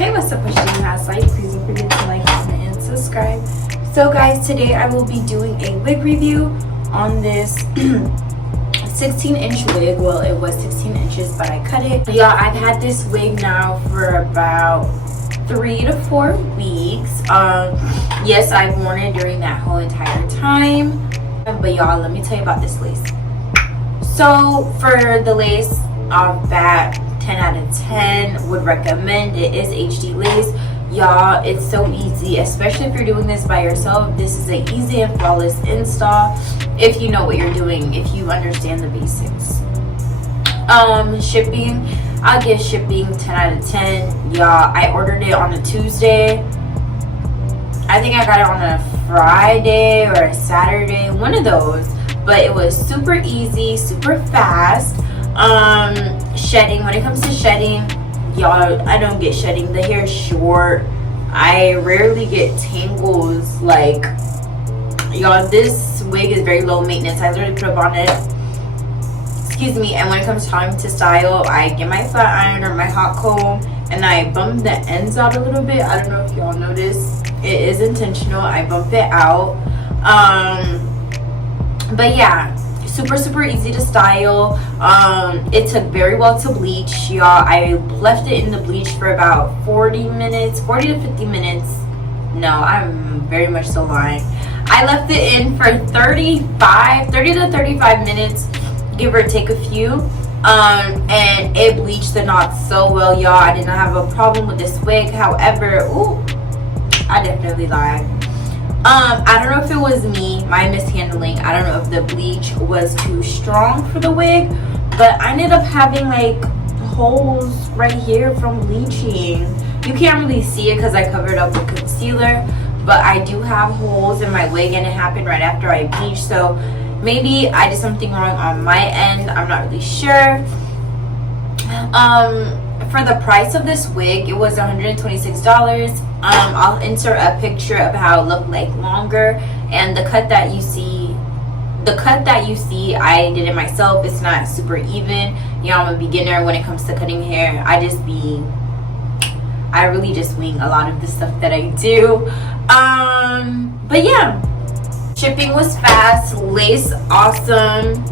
Hey, what's up, like? Please don't forget to like, comment, and subscribe. So guys, today I will be doing a wig review on this 16-inch wig. Well, it was 16 inches, but I cut it. Y'all, I've had this wig now for about 3 to 4 weeks. Yes, I've worn it during that whole entire time. But y'all, let me tell you about this lace. So for the lace, that 10 out of 10 would recommend. It is HD lace. Y'all, it's so easy, especially if you're doing this by yourself. This is an easy and flawless install if you know what you're doing, if you understand the basics. Shipping, I'll give shipping 10 out of 10. Y'all, I ordered it on a Tuesday. I think I got it on a Friday or a Saturday, one of those. But it was super easy, super fast. Shedding, when it comes to shedding, y'all, I don't get shedding. The hair is short. I rarely get tangles. Like, y'all, this wig is very low maintenance. I literally put a bonnet, excuse me, and when it comes time to style, I get my flat iron or my hot comb and I bump the ends out a little bit. I don't know if y'all notice. It is intentional. I bump it out. But yeah, super easy to style. It took very well to bleach, y'all. I left it in the bleach for about 40 to 50 minutes. No, I'm very much so lying. I left it in for 30 to 35 minutes, give or take a few. And it bleached the knots so well, y'all. I did not have a problem with this wig. However, ooh, I definitely lied. I don't know if it was me, my mishandling. I don't know if the bleach was too strong for the wig, but I ended up having like holes right here from bleaching. You can't really see it because I covered up with concealer, but I do have holes in my wig and it happened right after I bleached. So maybe I did something wrong on my end. I'm not really sure. For the price of this wig, it was $126. I'll insert a picture of how it looked like longer, and the cut that you see, I did it myself. It's not super even. You know, I'm a beginner when it comes to cutting hair. I really just wing a lot of the stuff that I do. But yeah, shipping was fast, lace awesome.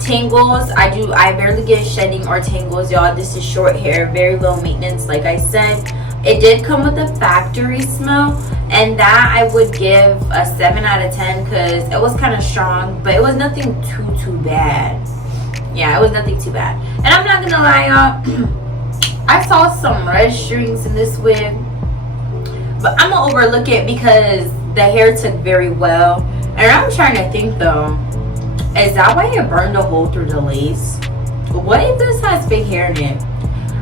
Tangles, I barely get shedding or tangles, y'all. This is short hair, very low maintenance. Like I said, it did come with a factory smell, and that I would give a 7 out of 10 because it was kind of strong, but it was nothing too bad. Yeah, it was nothing too bad. And I'm not gonna lie, y'all, I saw some red strings in this wig, but I'm gonna overlook it because the hair took very well. And I'm trying to think though, is that why it burned a hole through the lace? What if this has fake hair in it?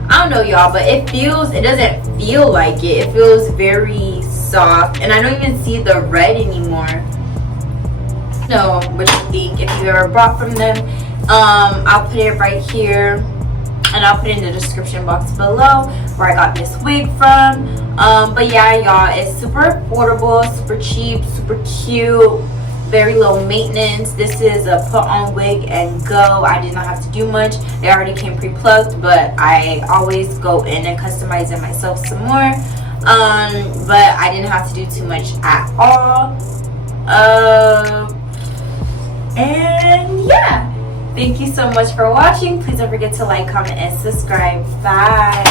I don't know, y'all, but it doesn't feel like it. It feels very soft, and I don't even see the red anymore. No, what you think? If you ever bought from them, I'll put it right here, and I'll put it in the description box below where I got this wig from. But yeah, y'all, it's super affordable, super cheap, super cute. Very low maintenance. This is a put on wig and go. I did not have to do much. It already came pre-plucked, but I always go in and customize it myself some more. But I didn't have to do too much at all. And yeah, thank you so much for watching. Please don't forget to like, comment, and subscribe. Bye.